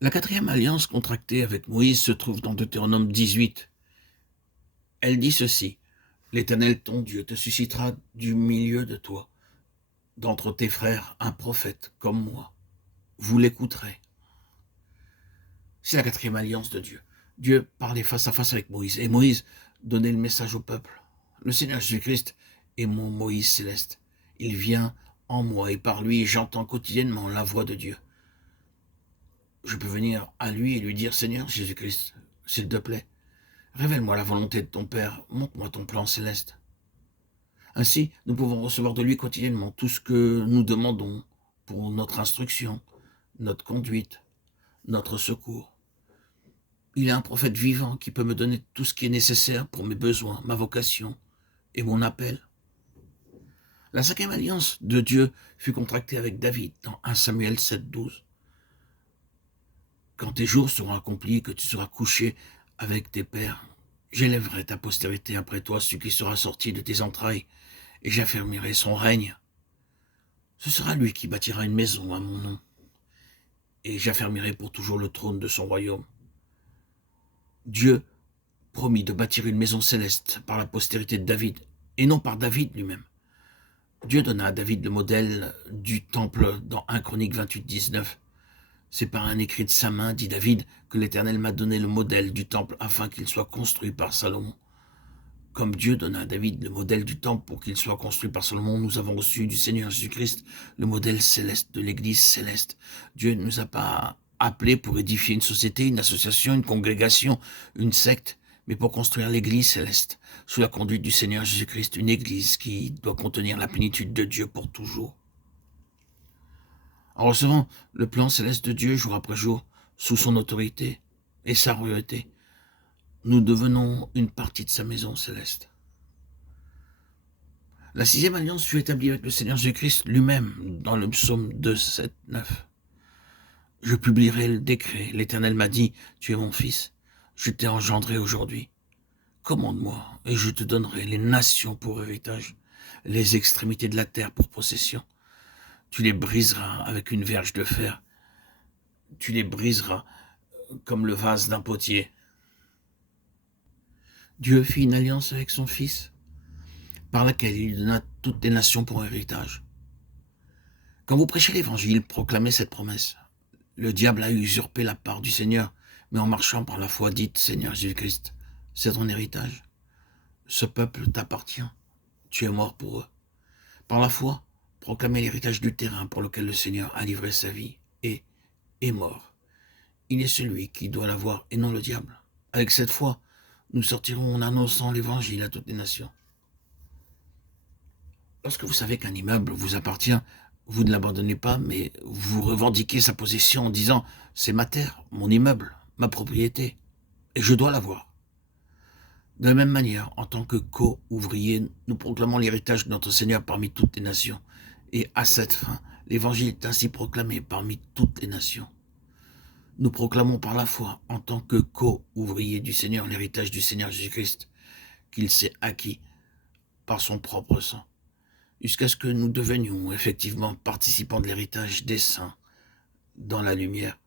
La quatrième alliance contractée avec Moïse se trouve dans Deutéronome 18. Elle dit ceci: L'Éternel ton Dieu te suscitera du milieu de toi, d'entre tes frères, un prophète comme moi. Vous l'écouterez. C'est la quatrième alliance de Dieu. Dieu parlait face à face avec Moïse, et Moïse donnait le message au peuple. Le Seigneur Jésus-Christ est mon Moïse céleste. Il vient en moi, et par lui, j'entends quotidiennement la voix de Dieu. Je peux venir à lui et lui dire: Seigneur Jésus-Christ, s'il te plaît, révèle-moi la volonté de ton Père, montre-moi ton plan céleste. Ainsi, nous pouvons recevoir de lui quotidiennement tout ce que nous demandons pour notre instruction, notre conduite, notre secours. Il est un prophète vivant qui peut me donner tout ce qui est nécessaire pour mes besoins, ma vocation et mon appel. La cinquième alliance de Dieu fut contractée avec David dans 1 Samuel 7,12. Quand tes jours seront accomplis, que tu seras couché avec tes pères, j'élèverai ta postérité après toi, celui qui sera sorti de tes entrailles, et j'affermirai son règne. Ce sera lui qui bâtira une maison à mon nom, et j'affermirai pour toujours le trône de son royaume. Dieu promit de bâtir une maison céleste par la postérité de David, et non par David lui-même. Dieu donna à David le modèle du temple dans 1 Chronique 28,19. C'est par un écrit de sa main, dit David, que l'Éternel m'a donné le modèle du temple afin qu'il soit construit par Salomon. Comme Dieu donna à David le modèle du temple pour qu'il soit construit par Salomon, nous avons reçu du Seigneur Jésus-Christ le modèle céleste de l'Église céleste. Dieu ne nous a pas appelés pour édifier une société, une association, une congrégation, une secte, mais pour construire l'Église céleste, sous la conduite du Seigneur Jésus-Christ, une Église qui doit contenir la plénitude de Dieu pour toujours. En recevant le plan céleste de Dieu jour après jour, sous son autorité et sa royauté, nous devenons une partie de sa maison céleste. La sixième alliance fut établie avec le Seigneur Jésus-Christ lui-même dans le psaume 2, 7, 9. Je publierai le décret. L'Éternel m'a dit: Tu es mon fils, je t'ai engendré aujourd'hui. Commande-moi, et je te donnerai les nations pour héritage, les extrémités de la terre pour possession. Tu les briseras avec une verge de fer. Tu les briseras comme le vase d'un potier. Dieu fit une alliance avec son Fils, par laquelle il donna toutes les nations pour héritage. Quand vous prêchez l'Évangile, proclamez cette promesse. Le diable a usurpé la part du Seigneur, mais en marchant par la foi, dites: Seigneur Jésus-Christ, c'est ton héritage. Ce peuple t'appartient. Tu es mort pour eux. Par la foi, proclamez l'héritage du terrain pour lequel le Seigneur a livré sa vie et est mort. Il est celui qui doit l'avoir et non le diable. Avec cette foi, nous sortirons en annonçant l'Évangile à toutes les nations. Lorsque vous savez qu'un immeuble vous appartient, vous ne l'abandonnez pas, mais vous revendiquez sa possession en disant: c'est ma terre, mon immeuble, ma propriété, et je dois l'avoir. De la même manière, en tant que co-ouvriers, nous proclamons l'héritage de notre Seigneur parmi toutes les nations. Et à cette fin, l'Évangile est ainsi proclamé parmi toutes les nations. Nous proclamons par la foi, en tant que co-ouvriers du Seigneur, l'héritage du Seigneur Jésus-Christ, qu'il s'est acquis par son propre sang, jusqu'à ce que nous devenions effectivement participants de l'héritage des saints dans la lumière,